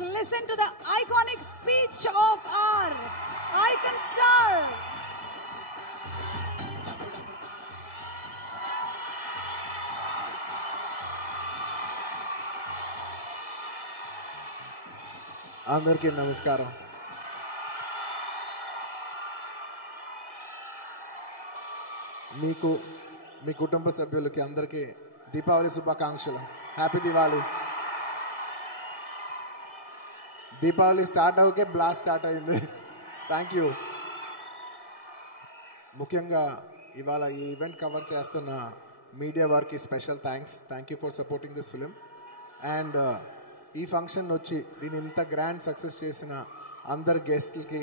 listen to the iconic speech of our icon star. అందరికీ నమస్కారం. మీకు మీ కుటుంబ సభ్యులకి అందరికీ దీపావళి శుభాకాంక్షలు. హ్యాపీ దివాళీ. దీపావళి స్టార్ట్ అవకే బ్లాస్ట్ స్టార్ట్ అయింది. Thank you. ముఖ్యంగా ఇవాళ ఈ ఈవెంట్ కవర్ చేస్తున్న మీడియా వారికి special thanks. Thank you for supporting this film. And ఈ ఫంక్షన్ వచ్చి దీని ఇంత గ్రాండ్ సక్సెస్ చేసిన అందరు గెస్ట్లకి,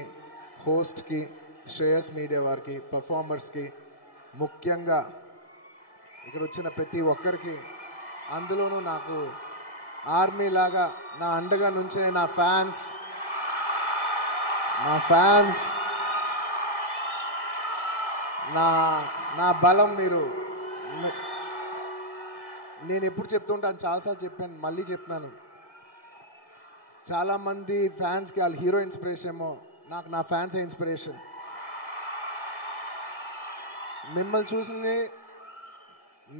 హోస్ట్కి, శ్రేయస్ మీడియా వారికి, పర్ఫార్మర్స్కి, ముఖ్యంగా ఇక్కడ వచ్చిన ప్రతి ఒక్కరికి, అందులోనూ నాకు ఆర్మీ లాగా నా అండగా నుంచే నా ఫ్యాన్స్ నా బలం మీరు. నేను ఎప్పుడు చెప్తుంటాను, చాలాసార్లు చెప్పాను, మళ్ళీ చెప్తున్నాను. చాలామంది ఫ్యాన్స్కి వాళ్ళ హీరో ఇన్స్పిరేషన్ ఏమో, నాకు నా ఫ్యాన్సే ఇన్స్పిరేషన్. మిమ్మల్ని చూసింది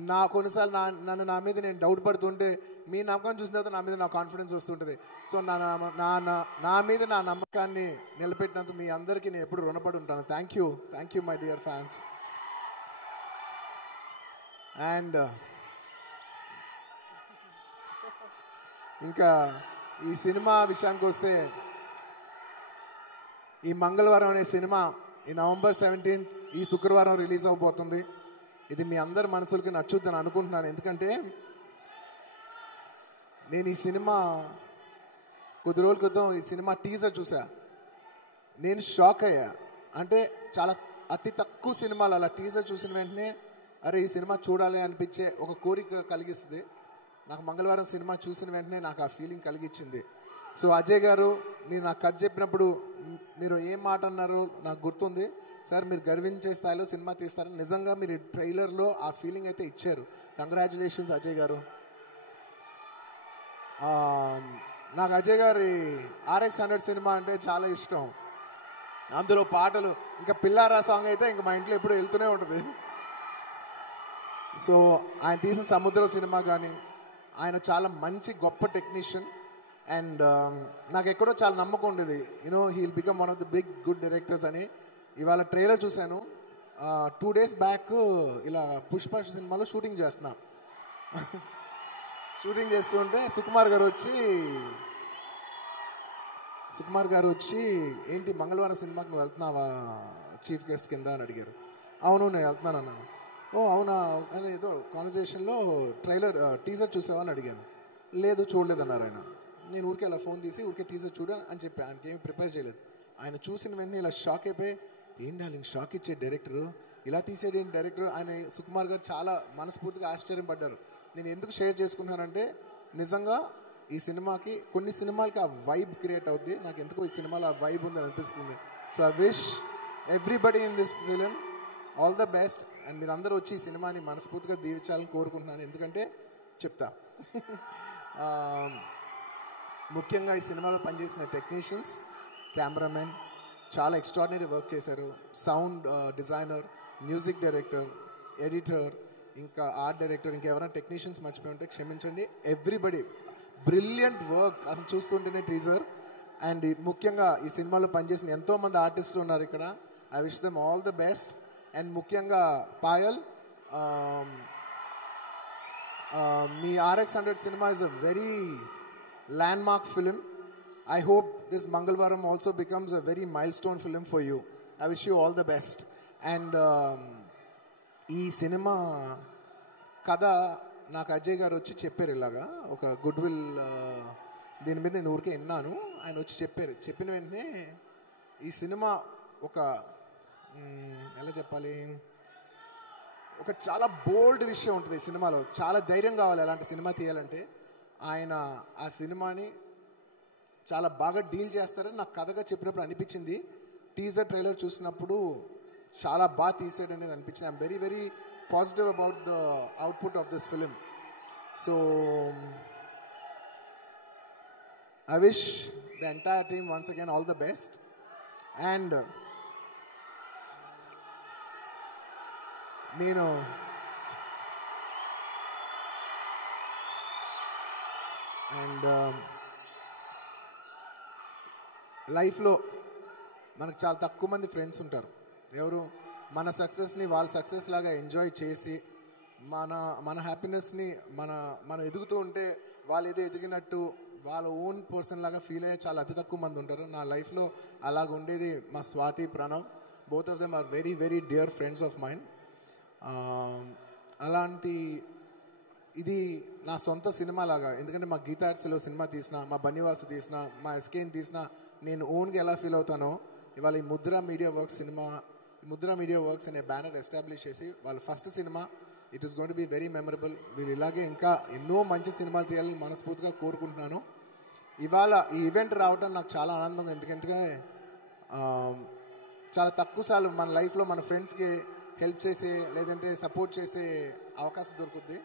నా కొన్నిసార్లు నన్ను నా మీద నేను డౌట్ పడుతుంటే మీ నమ్మకం చూసిన తర్వాత నా మీద నా కాన్ఫిడెన్స్ వస్తుంటుంది. సో నా మీద నా నమ్మకాన్ని నిలబెట్టినందుకు మీ అందరికీ నేను ఎప్పుడు రుణపడి ఉంటాను. Thank you my dear fans. And ఇంకా ఈ సినిమా విషయానికి వస్తే, ఈ మంగళవారం అనే సినిమా ఈ November 17th ఈ శుక్రవారం రిలీజ్ అవబోతుంది. ఇది మీ అందరి మనసులకి నచ్చుద్దని అనుకుంటున్నాను. ఎందుకంటే నేను ఈ సినిమా కొద్ది రోజుల క్రితం ఈ సినిమా టీజర్ చూసా. నేను షాక్ అయ్యా. అంటే చాలా అతి తక్కువ సినిమాలు అలా టీజర్ చూసిన వెంటనే అరే ఈ సినిమా చూడాలి అనిపించే ఒక కోరిక కలిగిస్తుంది. నాకు మంగళవారం సినిమా చూసిన వెంటనే నాకు ఆ ఫీలింగ్ కలిగించింది. సో అజయ్ గారు, మీరు నాకు కథ చెప్పినప్పుడు మీరు ఏం మాట అన్నారో నాకు గుర్తుంది. సార్ మీరు గర్వించే స్థాయిలో సినిమా తీస్తారు. నిజంగా మీరు ట్రైలర్లో ఆ ఫీలింగ్ అయితే ఇచ్చారు. కంగ్రాచులేషన్స్ అజయ్ గారు. నాకు అజయ్ గారి RX100 సినిమా అంటే చాలా ఇష్టం. అందులో పాటలు, ఇంకా పిల్లారా సాంగ్ అయితే ఇంకా మా ఇంట్లో ఎప్పుడూ వెళ్తూనే ఉంటుంది. సో ఆయన తీసిన సముద్రం సినిమా కానీ, ఆయన చాలా మంచి గొప్ప టెక్నీషియన్. అండ్ నాకు ఎక్కడో చాలా నమ్మకం ఉండేది, he'll become one of the big good directors అని. ఇవాళ ట్రైలర్ చూశాను. 2 days బ్యాక్ ఇలా పుష్ప సినిమాలో షూటింగ్ చేస్తున్నా. షూటింగ్ చేస్తుంటే సుకుమార్ గారు వచ్చి ఏంటి మంగళవారం సినిమాకి నువ్వు వెళ్తున్నావా చీఫ్ గెస్ట్ కింద అని అడిగారు. అవును నేను వెళ్తున్నాను అన్నాను. ఓ అవునా అని ఏదో కాన్వర్జేషన్లో టీజర్ చూసావా అని అడిగాను. లేదు చూడలేదన్నారు ఆయన. నేను ఊరికే అలా ఫోన్ తీసి ఊరికే టీజర్ చూడా అని చెప్పి ఆయనకి ఏమి ప్రిపేర్ చేయలేదు. ఆయన చూసిన వెంటనే ఇలా షాక్ అయిపోయి, ఏం డార్లింగ్ షాక్ ఇచ్చే డైరెక్టరు ఇలా తీసాడు ఏంటి డైరెక్టర్ అని సుకుమార్ గారు చాలా మనస్ఫూర్తిగా ఆశ్చర్యపడ్డారు. నేను ఎందుకు షేర్ చేసుకున్నానంటే, నిజంగా ఈ సినిమాకి, కొన్ని సినిమాలకి ఆ వైబ్ క్రియేట్ అవుద్ది. నాకు ఎందుకో ఈ సినిమాలో ఆ వైబ్ ఉందని అనిపిస్తుంది. So I wish everybody in this film all the best. And మీరు అందరూ వచ్చి ఈ సినిమాని మనస్ఫూర్తిగా దీవించాలని కోరుకుంటున్నాను. ఎందుకంటే చెప్తా, ముఖ్యంగా ఈ సినిమాలో పనిచేసిన టెక్నీషియన్స్, కెమెరామెన్ చాలా ఎక్స్ట్రాడినరీ వర్క్ చేశారు. Sound designer, music director, editor, ఇంకా ఆర్ట్ డైరెక్టర్, ఇంకా ఎవరైనా టెక్నీషియన్స్ మర్చిపోయి ఉంటే క్షమించండి. ఎవ్రీబడి బ్రిలియంట్ వర్క్ అసలు చూస్తుంటేనే టీజర్. అండ్ ముఖ్యంగా ఈ సినిమాలో పనిచేసిన ఎంతోమంది ఆర్టిస్టులు ఉన్నారు ఇక్కడ. I wish them all the best. And ముఖ్యంగా పాయల్, మీ RX100 cinema is a very landmark film. I hope this Mangalwaram also becomes a very milestone film for you. I wish you all the best. And ఈ cinema కథ నాకు అజయ్ గారు వచ్చి చెప్పారు. ఇలాగా ఒక good will దీని మీద నేను ఊరికే విన్నాను. ఆయన వచ్చి చెప్పారు. చెప్పిన వెంటనే ఈ సినిమా ఒక ఎలా చెప్పాలి, ఒక చాలా బోల్డ్ విషయం ఉంటుంది ఈ సినిమాలో. చాలా ధైర్యం కావాలి అలాంటి సినిమా తీయాలంటే. ఆయన ఆ సినిమాని చాలా బాగా డీల్ చేస్తారని నాకు కథగా చెప్పినప్పుడు అనిపించింది. టీజర్ ట్రైలర్ చూసినప్పుడు చాలా బాగా తీసాడు అనేది అనిపించింది. I'm very very positive about the output of this film. So I wish the entire team once again all the best. And నేను లైఫ్లో మనకు చాలా తక్కువ మంది ఫ్రెండ్స్ ఉంటారు. ఎవరు మన సక్సెస్ని వాళ్ళ సక్సెస్ లాగా ఎంజాయ్ చేసి మన హ్యాపీనెస్ని మనం ఎదుగుతూ ఉంటే వాళ్ళు ఏదో ఎదిగినట్టు వాళ్ళ ఓన్ పర్సన్ లాగా ఫీల్ అయ్యే చాలా అతి తక్కువ మంది ఉంటారు. నా లైఫ్లో అలాగ ఉండేది మా Swathi, Pranav. Both of them are very very dear friends of mine. అలాంటి ఇది నా సొంత సినిమా లాగా. ఎందుకంటే మా గీతా ఆర్ట్స్లో సినిమా తీసిన, మా బన్నివాసు తీసిన, మా ఎస్కేని తీసిన, నేను ఓన్గా ఎలా ఫీల్ అవుతానో ఇవాళ ఈ Mudra media works cinema, Mudra media works అనే బ్యానర్ ఎస్టాబ్లిష్ చేసి వాళ్ళ first cinema, it is going to be very memorable. వీళ్ళు ఇలాగే ఇంకా ఎన్నో మంచి సినిమాలు తీయాలని మనస్ఫూర్తిగా కోరుకుంటున్నాను. ఇవాళ ఈ ఈవెంట్ రావడం నాకు చాలా ఆనందంగా. ఎందుకంటే చాలా తక్కువ సార్లు మన లైఫ్లో మన ఫ్రెండ్స్కి హెల్ప్ చేసే లేదంటే సపోర్ట్ చేసే అవకాశం దొరుకుద్ది.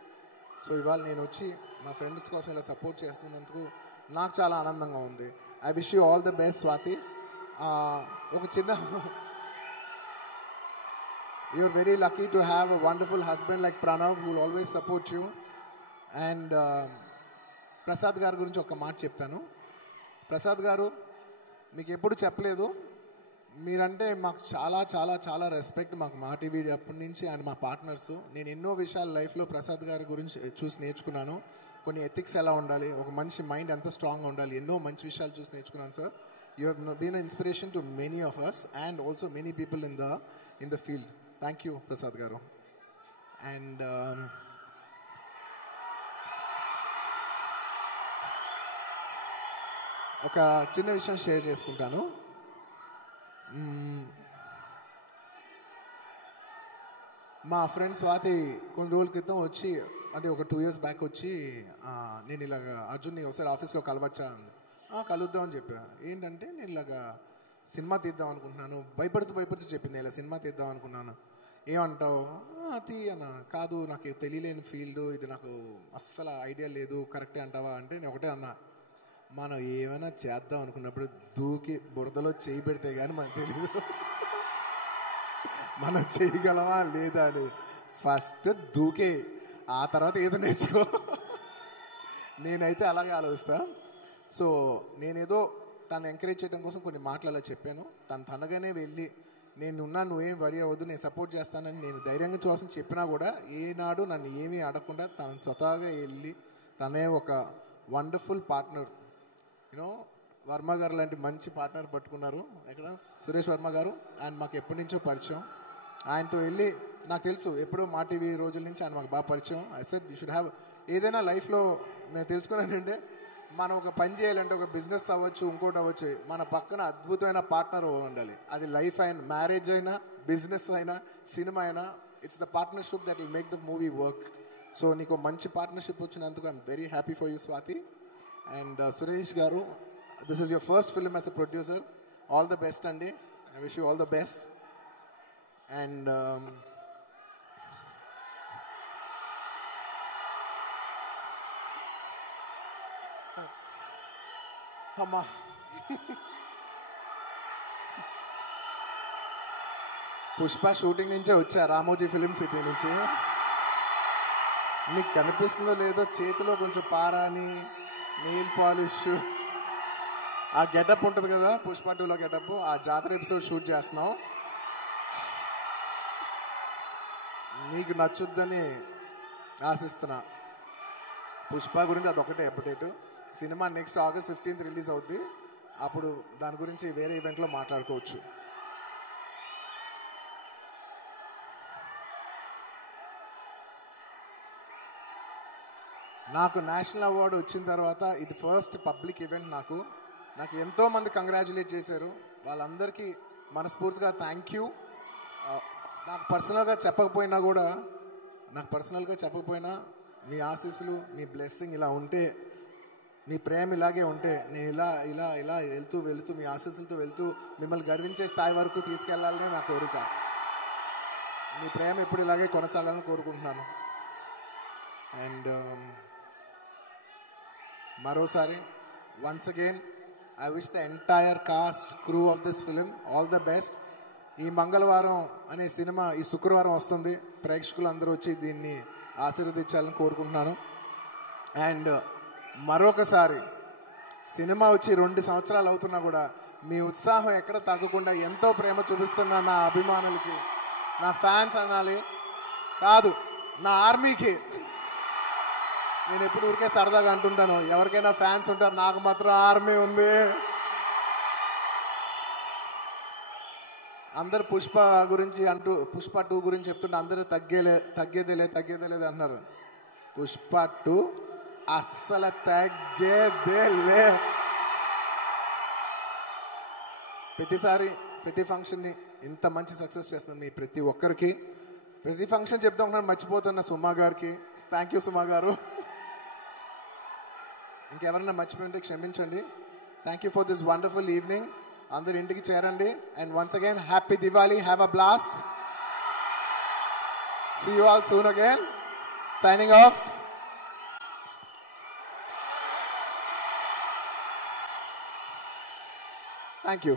సో ఇవాళ నేను వచ్చి మా ఫ్రెండ్స్ కోసం ఇలా సపోర్ట్ చేస్తున్నందుకు నాకు చాలా ఆనందంగా ఉంది. I wish you all the best Swathi. ఒక చిన్న you are very lucky to have a wonderful husband like Pranav who will always support you. And Prasad గారి గురించి ఒక మాట చెప్తాను. ప్రసాద్ గారు మీకు ఎప్పుడు చెప్పలేదు, మీరంటే మాకు చాలా చాలా చాలా రెస్పెక్ట్. మాకు మా టీవీ అప్పటి నుంచి ఆయన మా పార్ట్నర్స్. నేను ఎన్నో విషయాలు లైఫ్లో ప్రసాద్ గారి గురించి చూసి నేర్చుకున్నాను. కొన్ని ఎథిక్స్ ఎలా ఉండాలి, ఒక మనిషి మైండ్ ఎంత స్ట్రాంగ్గా ఉండాలి, ఎన్నో మంచి విషయాలు చూసి నేర్చుకున్నాను sir. You have been an inspiration to many of us and also many people in the field. Thank you Prasad గారు. అండ్ ఒక చిన్న విషయం షేర్ చేసుకుంటాను. మా ఫ్రెండ్ స్వాతి కొన్ని రోజుల క్రితం వచ్చి, అంటే ఒక 2 years బ్యాక్ వచ్చి, నేను ఇలాగ అర్జున్ని ఒకసారి ఆఫీస్లో కలవచ్చా అంది. కలుద్దామని చెప్పా. ఏంటంటే నేను ఇలాగ సినిమా తీద్దాం అనుకుంటున్నాను. భయపడుతూ చెప్పింది, ఇలా సినిమా తీద్దాం అనుకున్నాను. ఏమంటావు తీ అన్న. కాదు, నాకు తెలియలేని ఫీల్డ్ ఇది, నాకు అస్సలు ఐడియా లేదు, కరెక్టే అంటావా అంటే నేను ఒకటే అన్నా, మనం ఏమైనా చేద్దాం అనుకున్నప్పుడు దూకి బురదలో చేయి పెడితే కానీ మనకు తెలీదు మనం చేయగలమా లేదా అని. ఫస్ట్ దూకే, ఆ తర్వాత ఏదో నేర్చుకో. నేనైతే అలాగే ఆలోచిస్తా. సో నేనేదో తను ఎంకరేజ్ చేయడం కోసం కొన్ని మాటలు అలా చెప్పాను. తనగానే వెళ్ళి నేనున్నా, నువ్వేం వరి అవ్వద్దు, నేను సపోర్ట్ చేస్తానని నేను ధైర్యంగా చూసిన చెప్పినా కూడా ఏనాడు నన్ను ఏమీ అడగకుండా తను స్వతహాగా వెళ్ళి, తనే ఒక వండర్ఫుల్ పార్ట్నర్. యూనో వర్మ గారు లాంటి మంచి పార్ట్నర్ పట్టుకున్నారు. ఎక్కడ సురేష్ వర్మ గారు, ఆయన మాకు ఎప్పటి నుంచో పరిచయం. ఆయనతో వెళ్ళి, నాకు తెలుసు ఎప్పుడో మా టీవీ రోజుల నుంచి ఆయన మాకు బాగా పరిచయం. I said you should have, ఏదైనా లైఫ్లో నేను తెలుసుకున్నానంటే, మనం ఒక పని చేయాలంటే, ఒక బిజినెస్ అవ్వచ్చు, ఇంకోటి అవ్వచ్చు, మన పక్కన అద్భుతమైన పార్ట్నర్ ఉండాలి. అది లైఫ్ అయినా, మ్యారేజ్ అయినా, బిజినెస్ అయినా, సినిమా అయినా, it's the partnership that will make the movie work. So నీకు మంచి పార్ట్నర్షిప్ వచ్చినందుకు I'm very happy for you Swathi. And Suresh garu, this is your first film as a producer. All the best అండి. I wish you all the best. And అమ్మా, Pushpa shooting నుంచే వచ్చా, Ramoji film city నుంచి. మీకు కనిపిస్తుందో లేదో, చేతిలో కొంచెం పారాని, నెయిల్ పాలిష్, ఆ గెటప్ ఉంటుంది కదా పుష్ప 2లో గెటప్, ఆ జాతర ఎపిసోడ్ షూట్ చేస్తున్నాం. మీకు నచ్చుద్దని ఆశిస్తున్నా. పుష్ప గురించి అదొకటే update. Cinema next August 15th release అవుద్ది. అప్పుడు దాని గురించి వేరే ఈవెంట్లో మాట్లాడుకోవచ్చు. నాకు నేషనల్ అవార్డు వచ్చిన తర్వాత ఇది ఫస్ట్ పబ్లిక్ ఈవెంట్. నాకు ఎంతోమంది కంగ్రాచులేట్ చేశారు. వాళ్ళందరికీ మనస్ఫూర్తిగా థ్యాంక్ యూ. నాకు పర్సనల్గా చెప్పకపోయినా మీ ఆశీస్సులు, మీ బ్లెస్సింగ్ ఇలా ఉంటే, మీ ప్రేమ ఇలాగే ఉంటే, నేను ఇలా వెళుతూ మీ ఆశీస్సులతో వెళ్తూ మిమ్మల్ని గర్వించే స్థాయి వరకు తీసుకెళ్లాలని నా కోరిక. మీ ప్రేమ ఎప్పుడు ఇలాగే కొనసాగాలని కోరుకుంటున్నాను. అండ్ మరోసారి once again, I wish the entire cast, crew of this film all the best. ఈ మంగళవారం అనే సినిమా ఈ శుక్రవారం వస్తుంది. ప్రేక్షకులందరూ వచ్చి దీన్ని ఆశీర్వదించాలని కోరుకుంటున్నాను. అండ్ మరొకసారి సినిమా వచ్చి 2 సంవత్సరాలు అవుతున్నా కూడా మీ ఉత్సాహం ఎక్కడ తగ్గకుండా ఎంతో ప్రేమ చూపిస్తున్న నా అభిమానులకి, నా ఫ్యాన్స్ అనాలి కాదు, నా ఆర్మీకి నేను ఎప్పుడు ఊరికే సరదాగా అంటుంటాను, ఎవరికైనా ఫ్యాన్స్ ఉంటారు, నాకు మాత్రం ఆర్మీ ఉంది. అందరు పుష్ప గురించి అంటూ పుష్ప 2 గురించి చెప్తుంటే అందరూ తగ్గేదేలేదు అన్నారు. పుష్ప 2 అస్సలు తగ్గేదేలే. ప్రతిసారి ప్రతి ఫంక్షన్ని ఇంత మంచి సక్సెస్ చేస్తుంది మీ ప్రతి ఒక్కరికి. ప్రతి ఫంక్షన్ చెప్తా ఉన్నాను, మర్చిపోతున్న సుమా గారికి థ్యాంక్ యూ సుమా గారు. ఇంకెవరన్నా మర్చిపోయింటే క్షమించండి. Thank you for this wonderful evening. అందరు ఇంటికి చేరండి. And once again happy Diwali, have a blast. See you all soon again. Signing off. Thank you.